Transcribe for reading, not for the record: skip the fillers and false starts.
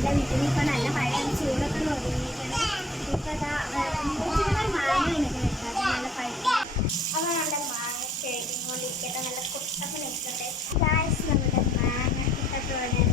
അമ്മയുടെ വീട്ടിൽ ഇപ്പോൾ നല്ല മഴയാണ്, ചൂടൊക്കെ ഒതുങ്ങിയിരിക്കണം. ഇപ്പോൾ മാങ്ങ എനിക്ക് വെക്കാം, നല്ല പഴുത്ത അപ്പോൾ നമ്മുടെ മാങ്ങ കിഴങ്ങിക്കൊണ്ടിരിക്കട്ടെ, നല്ല കുട്ടപ്പ് നിൽക്കട്ടെ. നമ്മുടെ മാങ്ങ കിട്ടത്തോടെ